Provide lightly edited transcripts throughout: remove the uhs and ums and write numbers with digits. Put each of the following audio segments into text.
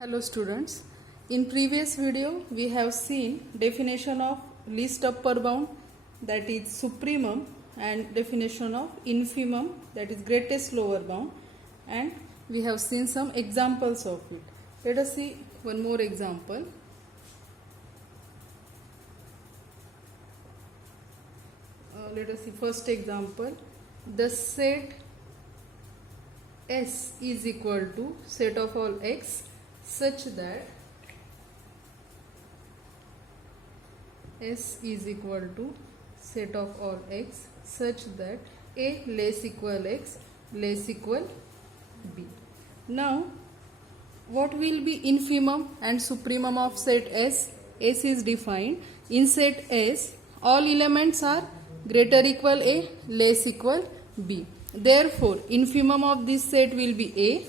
Hello students, in previous video we have seen definition of least upper bound, that is supremum, and definition of infimum, that is greatest lower bound, and we have seen some examples of it. Let us see one more example. Let us see first example. The set S is equal to set of all x such that S is equal to set of all x such that A less equal x less equal B. Now what will be infimum and supremum of set S? S is defined in set S all elements are greater equal A less equal B. Therefore infimum of this set will be A,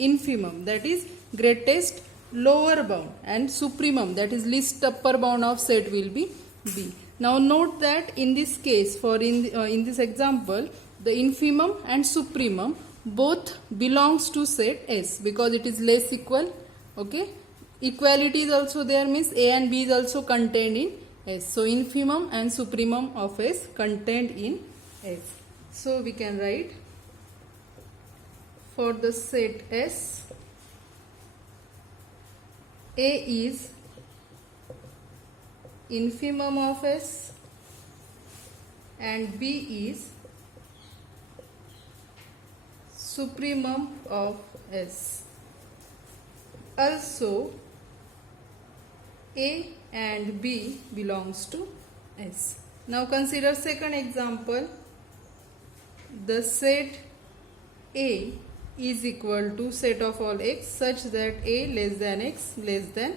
infimum that is greatest lower bound, and supremum that is least upper bound of set will be B. Now note that in this case, in this example, the infimum and supremum both belongs to set S because it is less equal. Okay, equality is also there, means A and B is also contained in S. So infimum and supremum of S contained in S. So we can write for the set S, A is infimum of S and B is supremum of S. Also A and B belongs to S. Now consider second example. The set A is equal to set of all x such that A less than x less than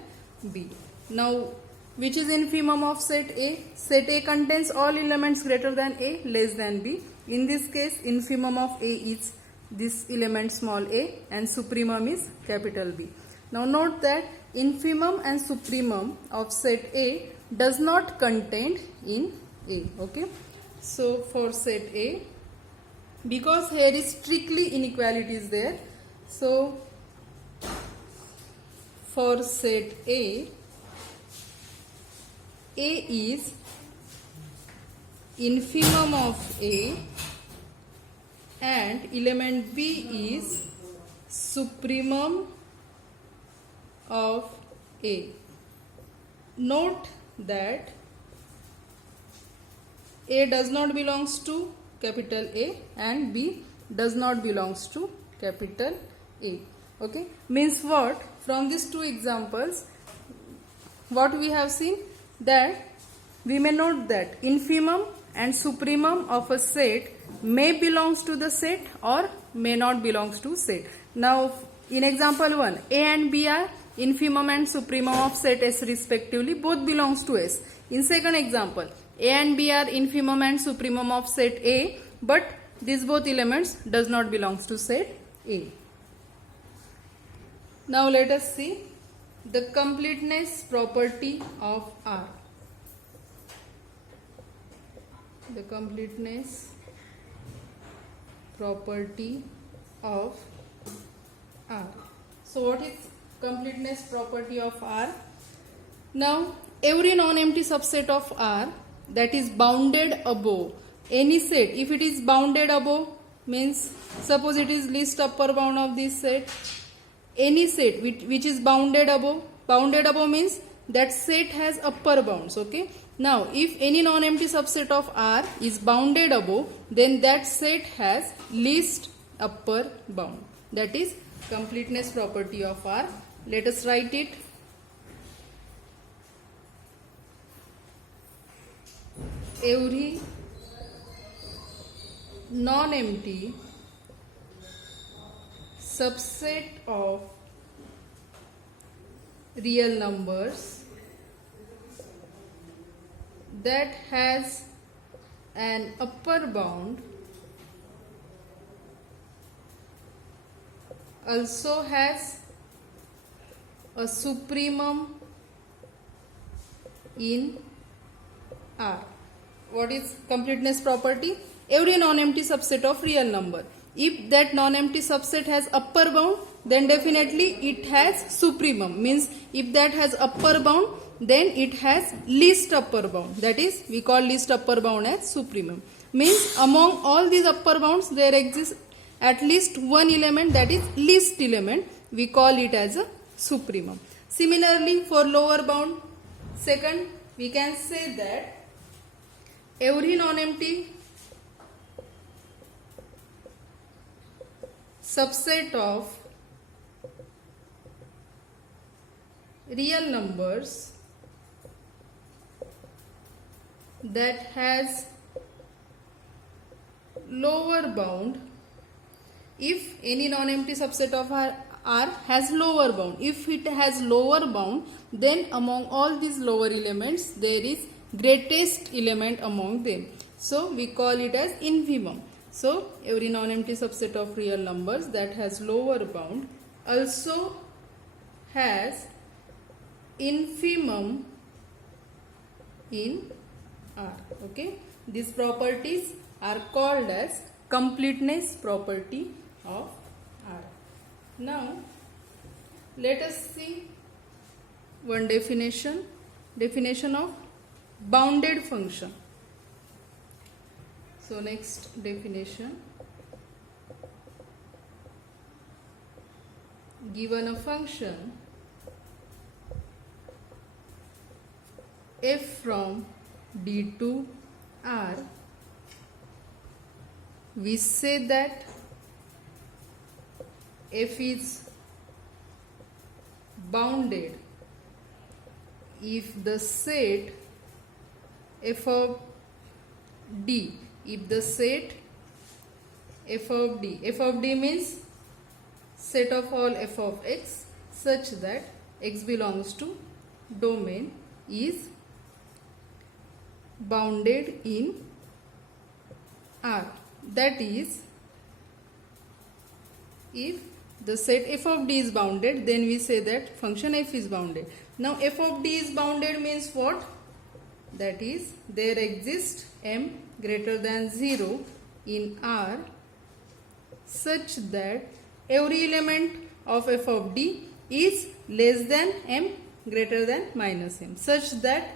B. Now which is infimum of set A? Set A contains all elements greater than A less than B. In this case infimum of A is this element small a and supremum is capital B. Now note that infimum and supremum of set A does not contain in A. Okay. So for set A, because here is strictly inequality is there, so for set A is infimum of A and element B is supremum of A. Note that A does not belongs to capital A and B does not belongs to capital A. Okay, means what? From these two examples what we have seen, that we may note that infimum and supremum of a set may belongs to the set or may not belongs to set. Now in example 1, A and B are infimum and supremum of set S respectively, both belongs to S. In second example, A and B are infimum and supremum of set A, but these both elements does not belongs to set A. Now let us see the completeness property of R. The completeness property of R. So what is completeness property of R? Now every non-empty subset of R that is bounded above any set, if it is bounded above means suppose it is least upper bound of this set, any set which is bounded above means that set has upper bounds. Okay, now if any non-empty subset of R is bounded above, then that set has least upper bound. That is completeness property of R. Let us write it. Every non-empty subset of real numbers that has an upper bound also has a supremum in R. What is completeness property? Every non-empty subset of real number, if that non-empty subset has upper bound, then definitely it has supremum. Means if that has upper bound, then it has least upper bound. That is, we call least upper bound as supremum. Means among all these upper bounds, there exists at least one element, that is least element. We call it as a supremum. Similarly, for lower bound, second, we can say that every non-empty subset of real numbers that has lower bound, if any non-empty subset of R has lower bound, if it has lower bound, then among all these lower elements there is greatest element among them. So we call it as infimum. So every non-empty subset of real numbers that has lower bound also has infimum in R. Okay, these properties are called as completeness property of R. Now let us see one definition of bounded function. So next definition, given a function f from D to R, we say that f is bounded if the set f of D, if the set f of D means set of all f of x such that x belongs to domain is bounded in R. That is, if the set f of D is bounded, then we say that function f is bounded. Now f of D is bounded means what? That is, there exists m greater than 0 in R such that every element of f of D is less than m greater than minus m, such that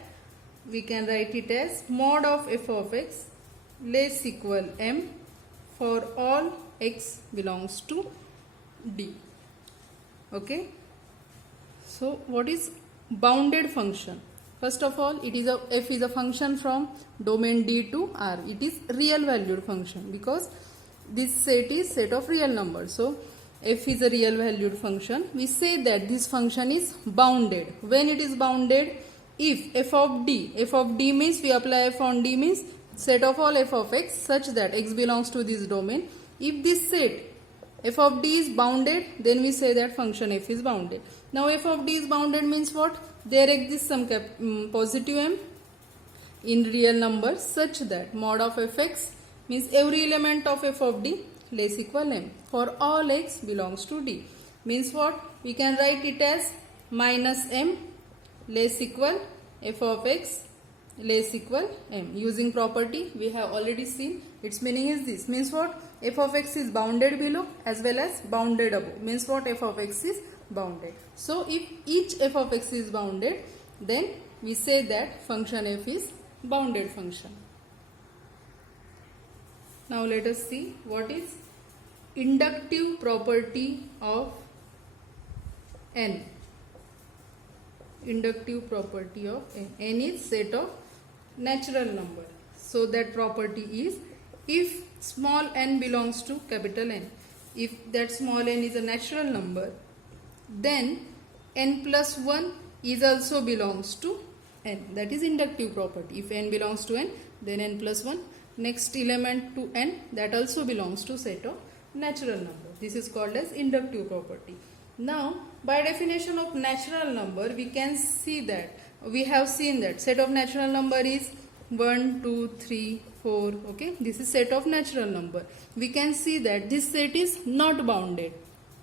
we can write it as mod of f of x less equal m for all x belongs to D. Okay. So what is bounded function? First of all, f is a function from domain D to R. It is real valued function because this set is set of real numbers. So f is a real valued function. We say that this function is bounded. When it is bounded, if f of D means we apply f on D means set of all f of x such that x belongs to this domain. If this set f of D is bounded, then we say that function f is bounded. Now f of D is bounded means what? There exists some positive m in real numbers such that mod of fx means every element of f of D less equal m for all x belongs to D. Means what? We can write it as minus m less equal f of x less equal m. Using property we have already seen. Its meaning is this. Means what? F of x is bounded below as well as bounded above. Means what? F of x is bounded. So if each f of x is bounded, then we say that function f is bounded function. Now let us see what is inductive property of n. Inductive property of n. N is set of natural number. So that property is, if small n belongs to capital N, if that small n is a natural number, then n plus 1 is also belongs to n. That is inductive property. If n belongs to n, then n plus 1 next element to n, that also belongs to set of natural number. This is called as inductive property. Now by definition of natural number, we can see that we have seen that set of natural number is 1, 2, 3, 4. Okay, this is set of natural number. We can see that this set is not bounded.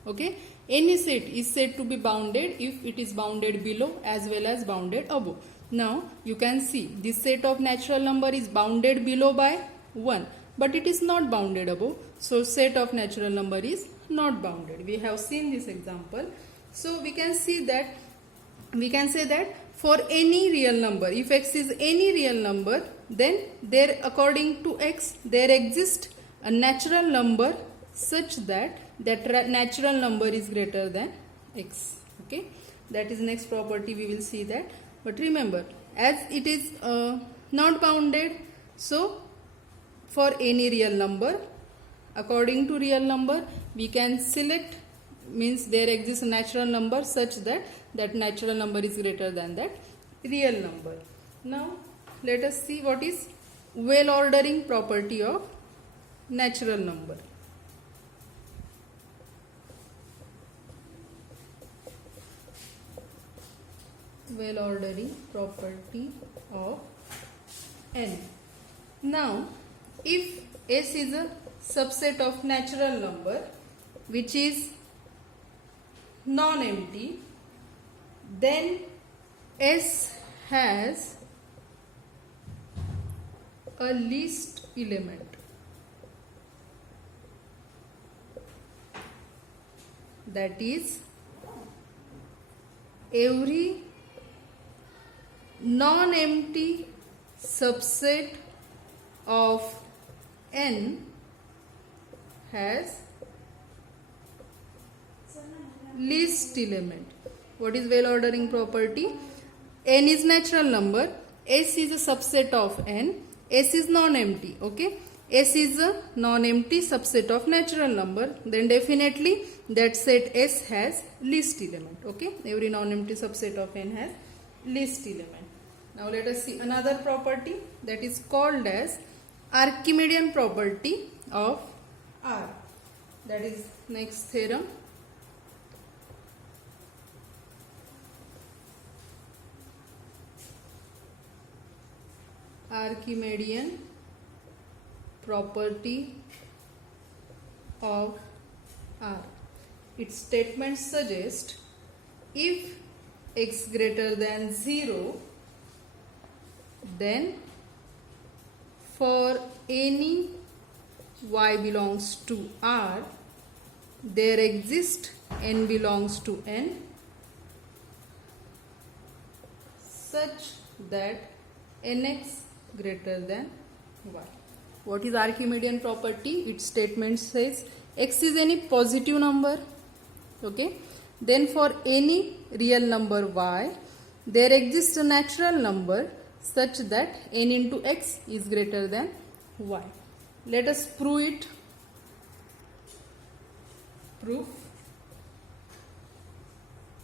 Okay, any set is said to be bounded if it is bounded below as well as bounded above. Now you can see this set of natural number is bounded below by 1, but it is not bounded above. So set of natural number is not bounded. We have seen this example. So we can say that for any real number, if x is any real number, then there according to x there exists a natural number such that natural number is greater than x. Okay, that is next property, we will see that. But remember, as it is not bounded, so for any real number, according to real number, we can select, means there exists a natural number such that natural number is greater than that real number. Now let us see what is well ordering property of natural number. Well ordering property of n. Now if s is a subset of natural number which is non-empty, then s has a least element. That is, every non-empty subset of n has least element. What is well ordering property? N is natural number, s is a subset of n, s is non-empty. Okay, s is a non-empty subset of natural number, then definitely that set s has least element. Okay, every non-empty subset of n has least element. Now let us see another property that is called as Archimedean property of R. That is next theorem. Archimedean property of R. Its statement suggests if x greater than 0, then for any y belongs to R, there exists n belongs to n such that nx greater than y. What is Archimedean property? Its statement says x is any positive number. Okay, then for any real number y, there exists a natural number such that n into x is greater than y. Let us prove it. Proof.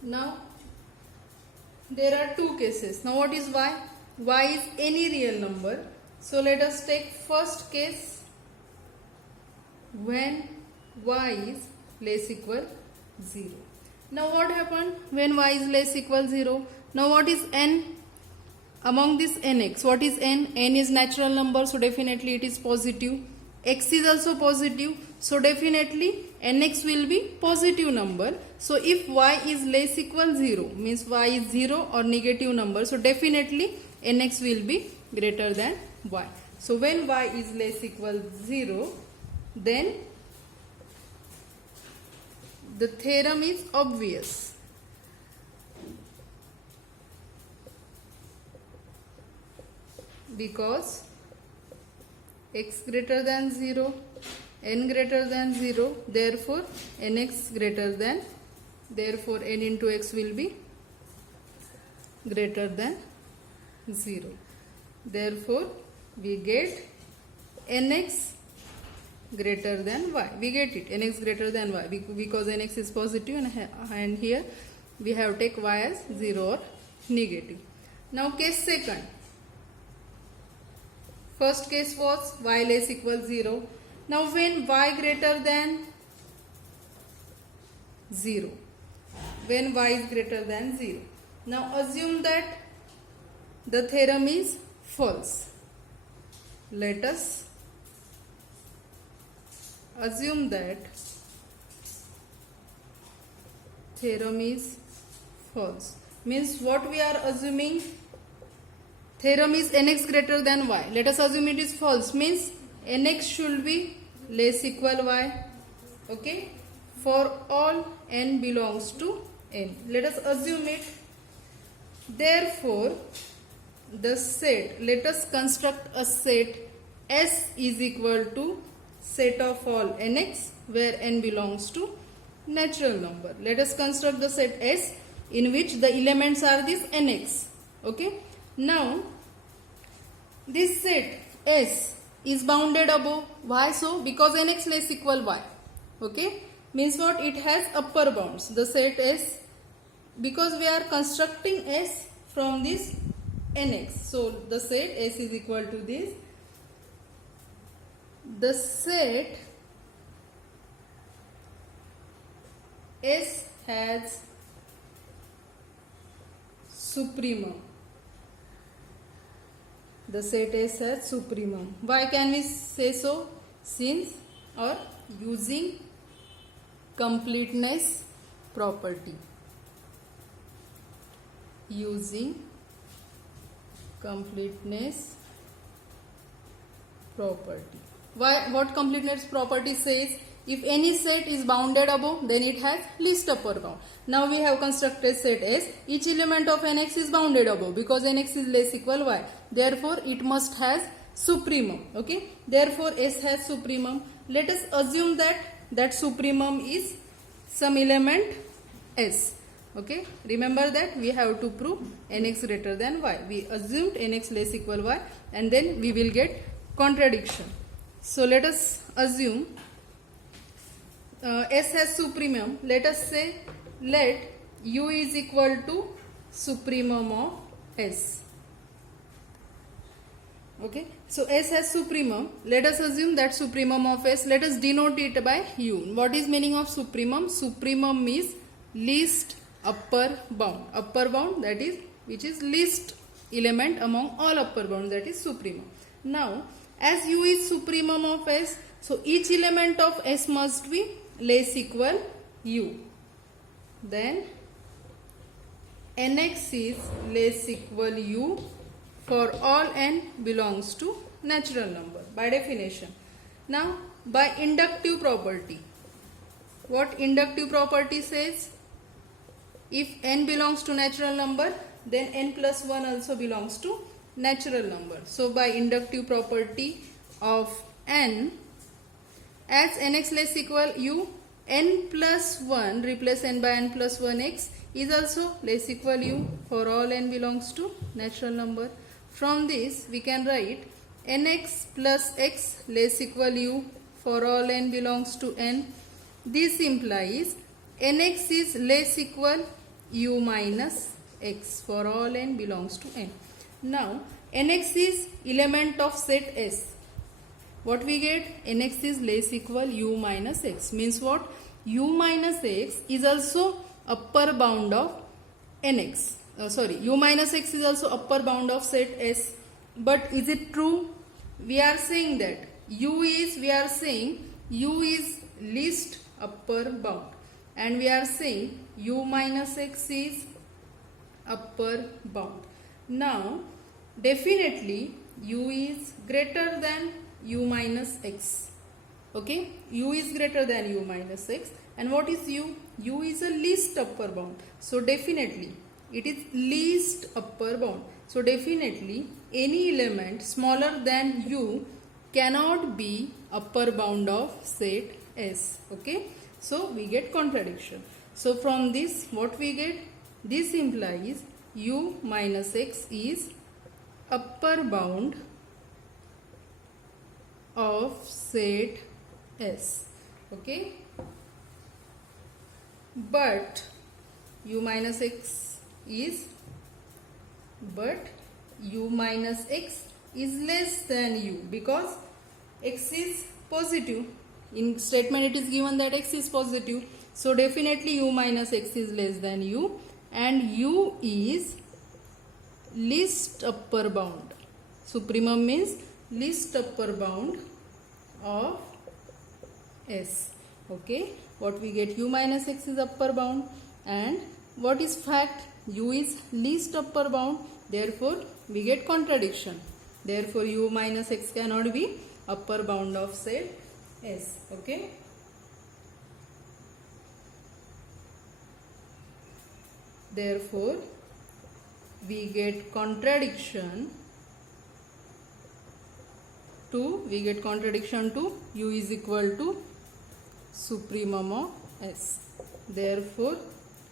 Now there are two cases. Now what is y? Y is any real number. So let us take first case when y is less equal 0. Now what happened when y is less equal 0? Now what is n? Among this nx, what is n? N is natural number, so definitely it is positive. X is also positive, so definitely nx will be positive number. So if y is less equal 0, means y is 0 or negative number, so definitely nx will be greater than y. So when y is less equal 0, then the theorem is obvious. Because x greater than 0, n greater than 0, therefore nx greater than, therefore n into x will be greater than 0. Therefore we get nx greater than y. We get it, nx greater than y, because nx is positive and here we have take y as 0 or negative. Now case second. First case was y less equal 0. Now when y greater than 0, when y is greater than 0, now assume that the theorem is false. Let us assume that theorem is false. Means what we are assuming? Theorem is nx greater than y. Let us assume it is false. Means nx should be less equal y. Okay. for all n belongs to n. Let us assume it. Therefore, the set, let us construct a set S is equal to set of all nx where n belongs to natural number. Let us construct the set S in which the elements are these nx. Okay. Now, this set S is bounded above. Why so? Because nx less equal y. Okay. Means what? It has upper bounds. The set S, because we are constructing S from this nx. So, the set S is equal to this. The set S has supremum. The set S has supremum. Why can we say so? Since or using completeness property. Using completeness property. Why? What completeness property says? If any set is bounded above, then it has least upper bound. Now we have constructed set S. Each element of nx is bounded above because nx is less equal y. Therefore, it must has supremum. Okay. Therefore, S has supremum. Let us assume that supremum is some element S. Okay. Remember that we have to prove nx greater than y. We assumed nx less equal y, and then we will get contradiction. So let us assume S has supremum. Let us say let U is equal to supremum of S. Okay. So S has supremum. Let us assume that supremum of S. Let us denote it by U. What is meaning of supremum? Supremum is least upper bound. Upper bound, that is, which is least element among all upper bounds, that is supremum. Now, as U is supremum of S, so each element of S must be less equal U. Then nx is less equal U for all n belongs to natural number by definition. Now, by inductive property, what inductive property says? If n belongs to natural number, then n plus 1 also belongs to natural number. So, by inductive property of n, as nx less equal U, n plus 1 replace n by n plus 1x is also less equal U for all n belongs to natural number. From this, we can write nx plus x less equal U for all n belongs to n. This implies nx is less equal U minus x for all n belongs to n. Now, nx is element of set S. What we get? Nx is less equal U minus x. Means what? U minus x is also upper bound of nx. U minus x is also upper bound of set S. But is it true? We are saying that U is least upper bound. And we are saying U minus x is upper bound. Now, definitely U is greater than U minus x. Okay, U is greater than U minus x. And what is U? U is a least upper bound. So, definitely it is least upper bound. So, definitely any element smaller than U cannot be upper bound of set S. Okay. So, we get contradiction. So, from this what we get? This implies U minus x is upper bound of set S. Okay. But U minus x is less than U because x is positive. In statement it is given that x is positive. So, definitely U minus x is less than U, and U is least upper bound. Supremum means least upper bound of S. Okay. What we get? U minus x is upper bound, and what is fact? U is least upper bound. Therefore, we get contradiction. Therefore, U minus x cannot be upper bound of set S. Okay. Therefore, we get contradiction to U is equal to supremum of S. Therefore,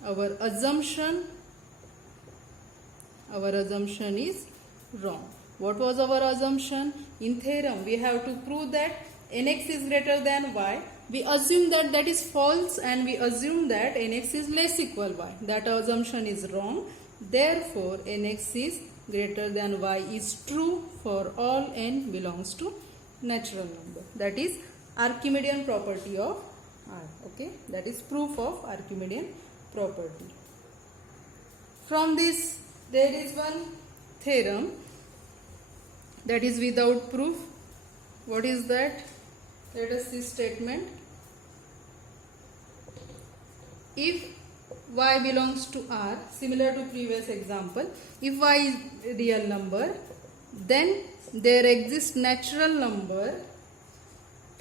our assumption is wrong. What was our assumption? In theorem, we have to prove that nx is greater than y. We assume that that is false, and we assume that nx is less equal y. That assumption is wrong. Therefore, nx is greater than y is true for all n belongs to natural number. That is Archimedean property of R. Okay, that is proof of Archimedean property. From this, there is one theorem that is without proof. What is that? Let us see statement. If y belongs to R, similar to previous example, if y is real number, then there exists natural number,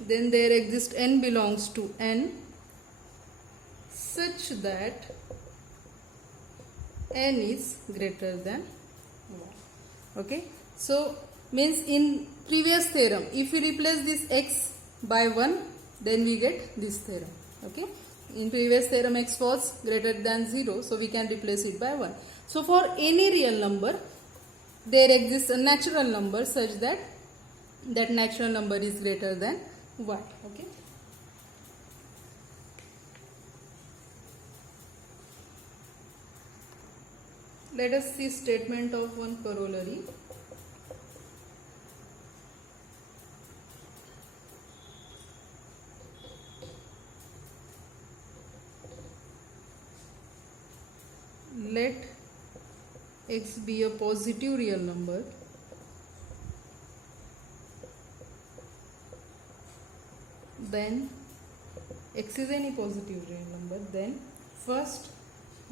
then there exists n belongs to n, such that n is greater than 1. Okay, so means in previous theorem, if we replace this x by 1, then we get this theorem. Okay, in previous theorem x was greater than 0, so we can replace it by 1. So for any real number, there exists a natural number such that that natural number is greater than 1. Okay. Let us see statement of one corollary. Let x be a positive real number then x is any positive real number, then first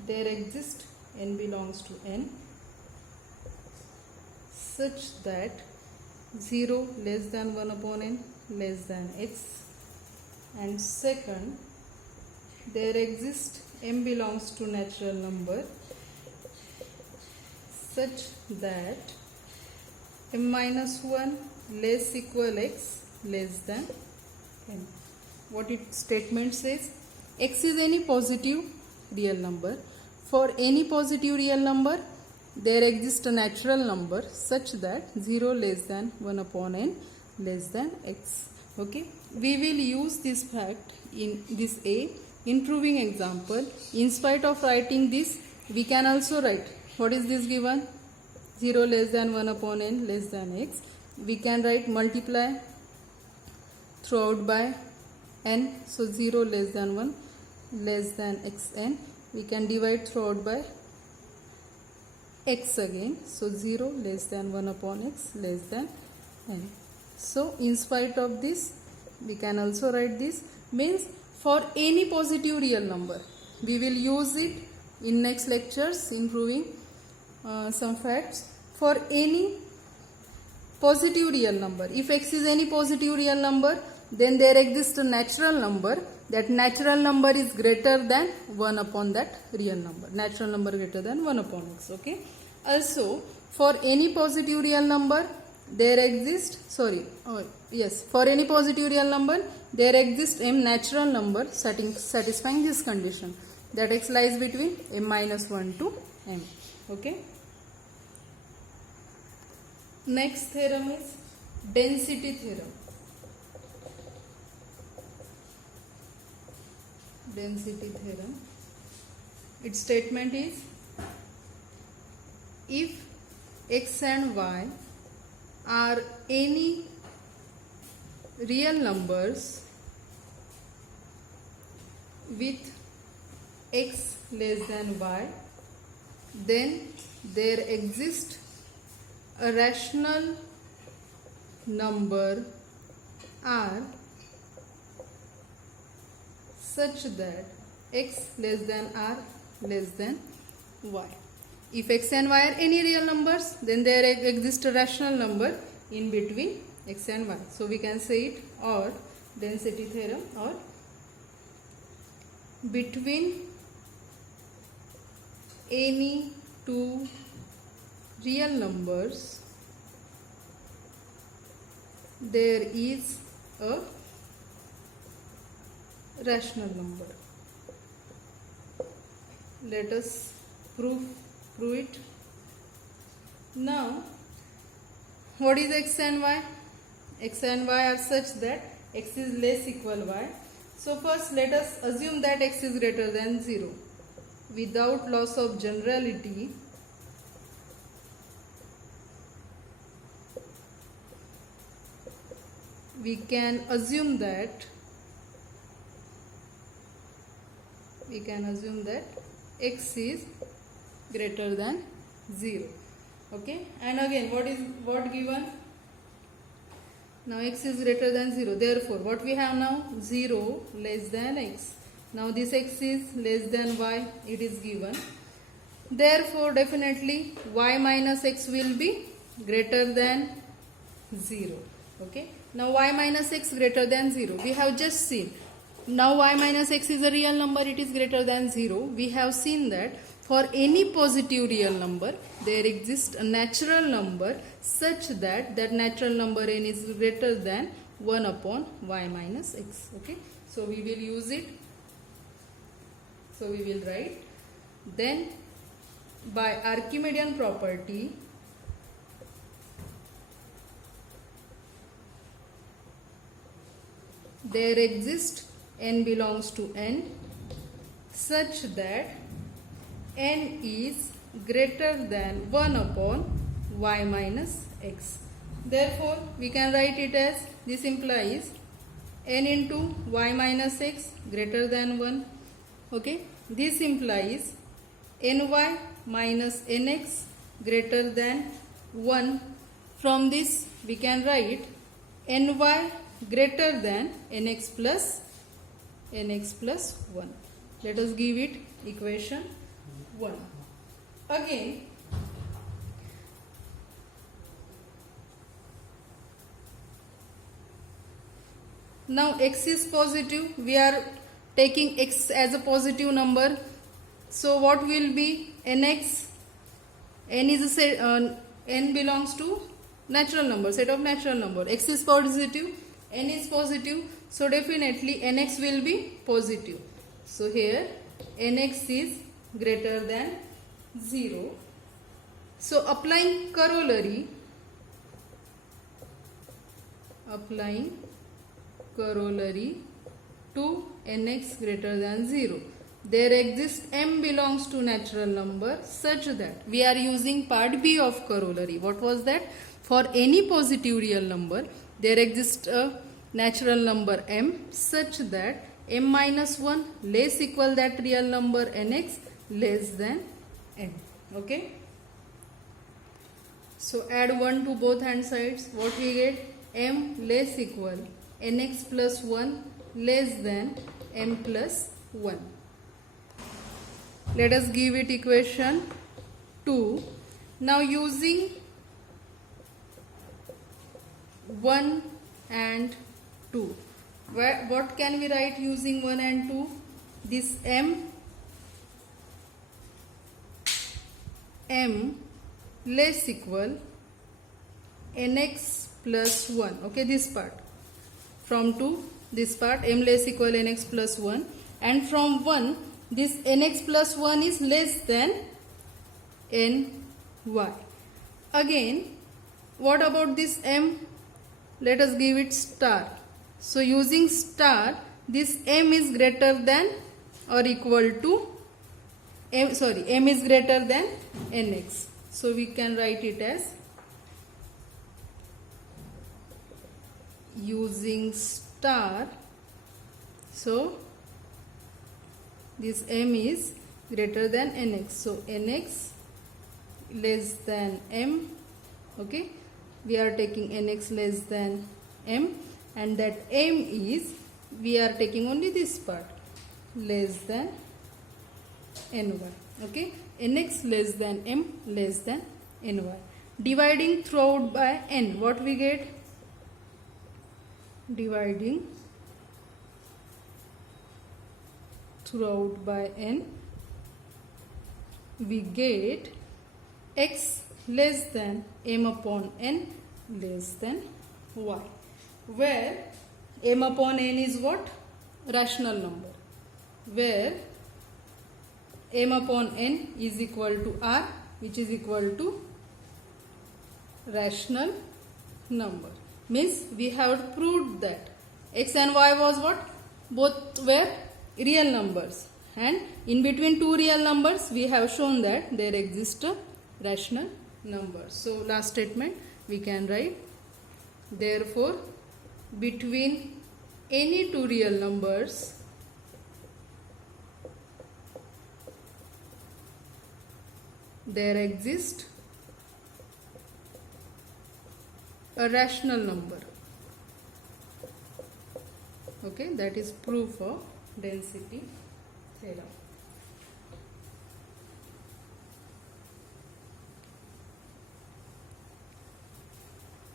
there exists n belongs to n such that 0 less than 1 upon n less than x, and second there exists m belongs to natural number such that m minus 1 less equal x less than n. What it statement says? X is any positive real number. For any positive real number, there exists a natural number such that 0 less than 1 upon n less than x. Okay, we will use this fact in this A in proving example. In spite of writing this, we can also write, what is this given? 0 less than 1 upon n less than x. We can write multiply throughout by n, so 0 less than 1 less than xn. We can divide throughout by x again, so 0 less than 1 upon x less than n. So in spite of this, we can also write this, means for any positive real number. We will use it in next lectures in proving some facts. For any positive real number, if x is any positive real number, then there exists a natural number. That natural number is greater than 1 upon that real number. Natural number greater than 1 upon x. Okay. Also, for any positive real number, there exists, for any positive real number, there exists m natural number satisfying this condition, that x lies between m minus 1 to m. Okay. Next theorem is density theorem. Density theorem. Its statement is, if x and y are any real numbers with x less than y, then there exists a rational number r such that x less than r less than y. If x and y are any real numbers, then there exists a rational number in between x and y. So we can say it, or density theorem, or between any two real numbers, there is a rational number. Let us prove it. Now, what is x and y? X and y are such that x is less equal y. So first let us assume that x is greater than 0. Without loss of generality, we can assume that x is greater than 0. Okay, and again what given? Now x is greater than 0. Therefore, what we have now? 0 less than x. Now this x is less than y. It is given. Therefore, definitely y minus x will be greater than 0. Okay. Now y minus x greater than 0. We have just seen. Now y minus x is a real number. It is greater than 0. We have seen that for any positive real number, there exists a natural number such that that natural number n is greater than 1 upon y minus x. Okay. So we will use it. So we will write. Then by Archimedean property, there exists n belongs to n such that n is greater than 1 upon y minus x. Therefore, we can write it as, this implies n into y minus x greater than 1. Okay. This implies ny minus nx greater than 1. From this, we can write ny greater than nx plus 1. Let us give it equation 1. Again, now x is positive. We are taking x as a positive number. So what will be nx? N is a set, n belongs to natural number, set of natural number. X is positive, n is positive. So definitely nx will be positive. So here nx is greater than 0. So applying corollary to nx greater than 0. There exists m belongs to natural number such that we are using part B of corollary. What was that? For any positive real number, there exists a natural number m such that m minus 1 less equal that real number nx less than n. Okay. So add 1 to both hand sides. What we get? M less equal nx plus 1 less than m plus 1. Let us give it equation 2. Now using 1 and 2. What can we write using 1 and 2? This m less equal nx plus 1. Okay, this part. From 2, this part m less equal nx plus 1. And from 1, this nx plus 1 is less than ny. Again, what about this m? Let us give it star. So using star, this m is greater than or equal to m is greater than nx. So we can write it as, using star, so this m is greater than nx. So nx less than m. Okay, we are taking nx less than m, and that m is, we are taking only this part, less than ny. Okay, nx less than m less than ny. Dividing throughout by n, what we get? Dividing throughout by n, we get x less than m upon n less than y, where m upon n is what? Rational number, where m upon n is equal to r, which is equal to rational number. Means we have proved that x and y was what? Both were real numbers, and in between two real numbers we have shown that there exists a rational number. So last statement we can write, therefore between any two real numbers there exists a rational number. Okay, that is proof of density theorem.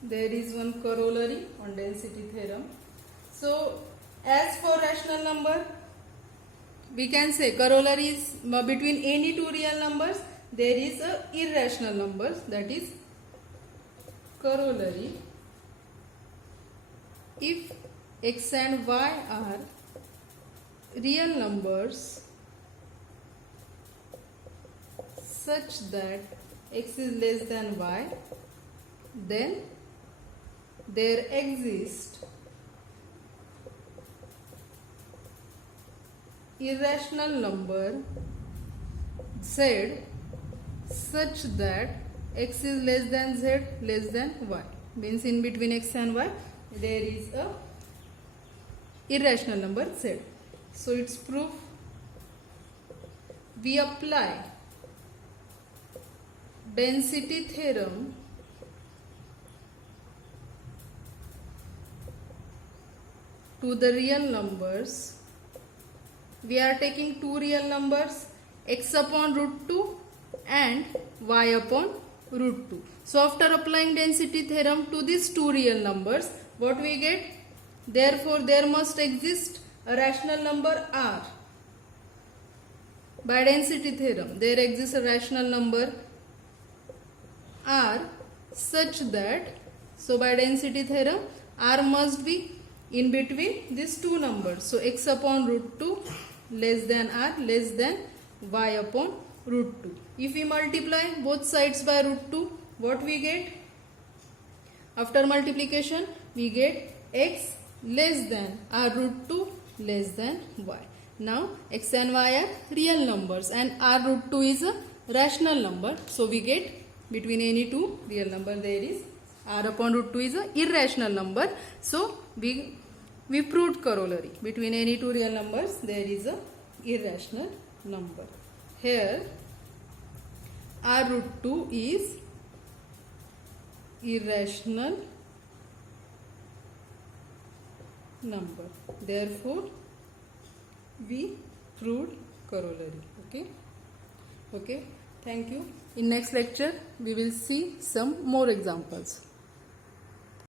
There is one corollary on density theorem. So as for rational number, we can say corollary is between any two real numbers there is a irrational number, that is corollary. If x and y are real numbers such that x is less than y, then there exists irrational number z such that x is less than z less than y. Means in between x and y there is a irrational number z. So its proof, we apply density theorem to the real numbers. We are taking two real numbers, x upon root 2 and y upon root 2. So after applying density theorem to these two real numbers, what we get? Therefore there must exist a rational number r. By density theorem there exists a rational number r such that, so by density theorem r must be in between these two numbers. So x upon root 2 less than r less than y upon root 2. If we multiply both sides by root 2, what we get? After multiplication we get x less than r root 2 less than y. Now x and y are real numbers and r root 2 is a rational number. So we get between any two real number there is r upon root 2 is a irrational number. So we proved corollary. Between any two real numbers there is a irrational number. Here r root 2 is irrational number. Therefore we proved corollary. Okay, thank you. In next lecture we will see some more examples.